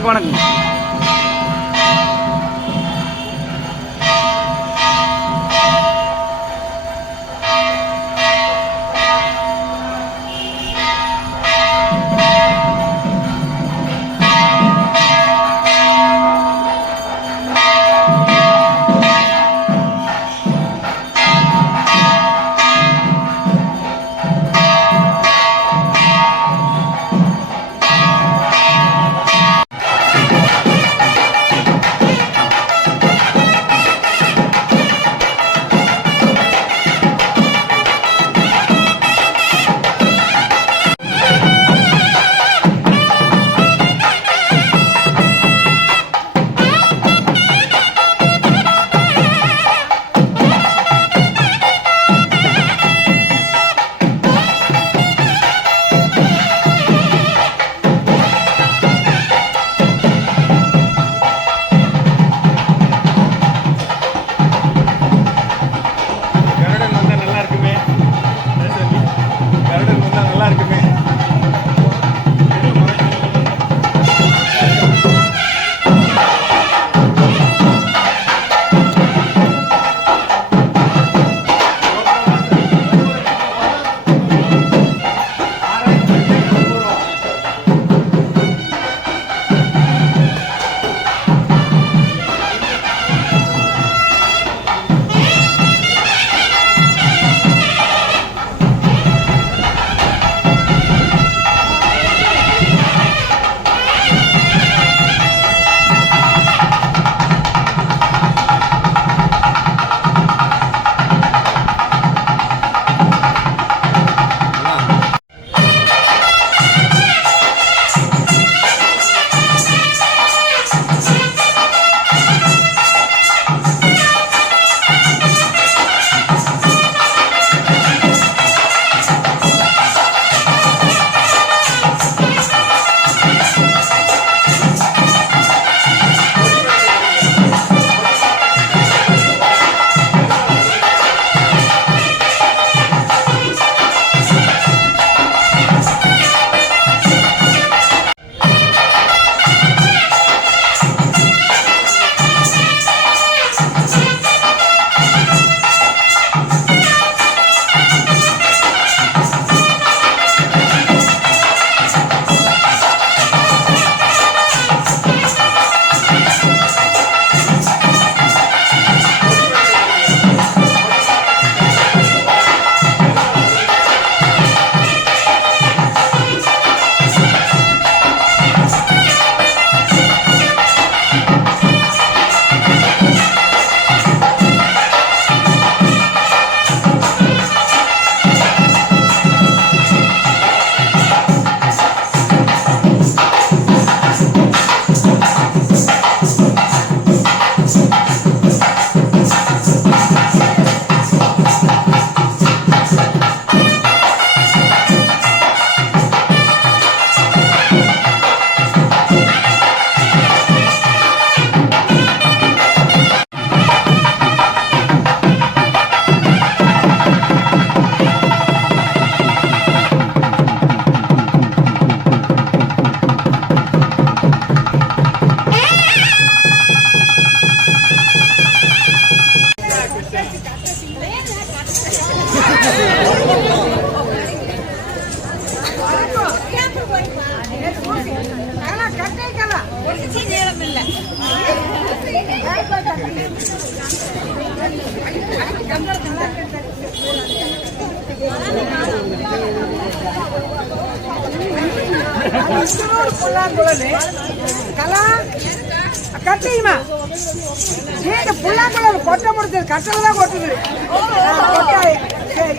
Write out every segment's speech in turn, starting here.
வணக்கம் வணக்கம். புல்லாங்குழல் கலா கட்டியுமா சரி புல்லாங்குழல் கொட்டை முடிச்சது கட்டில் தான் கொட்டுது கொட்டாய் சரி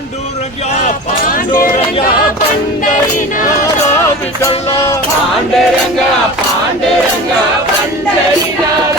ಪಾಂಡುರಂಗ್ಯ ಪಾಂಡುರಂಗ ಪಂಡರಿನಾದ ಪಾಂಡುರಂಗ ಪಾಂಡುರಂಗ ಪಂಡರಿನಾದ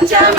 அச்சம்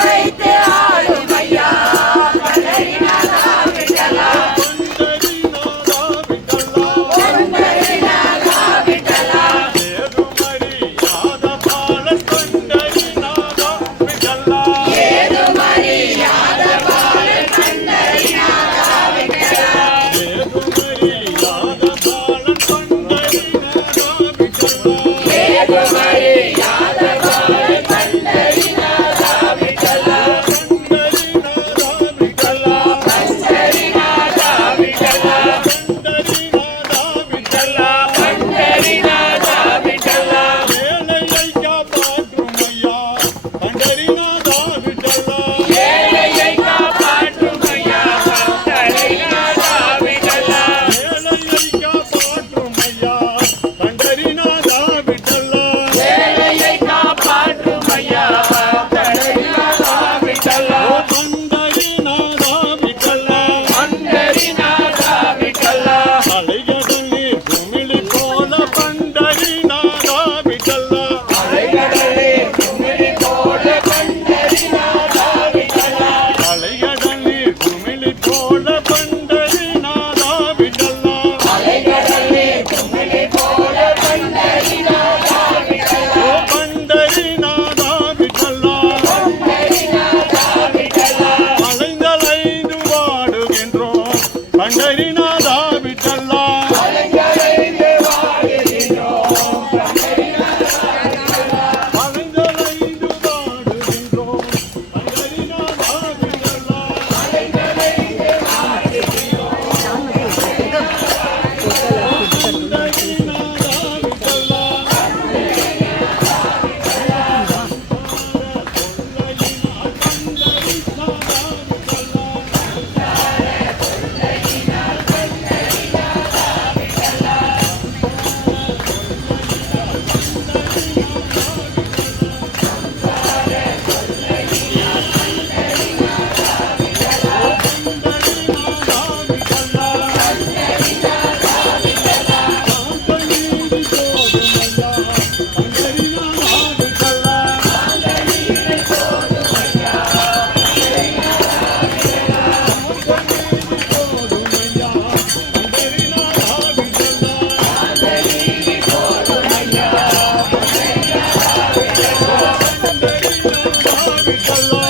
Allah'a bir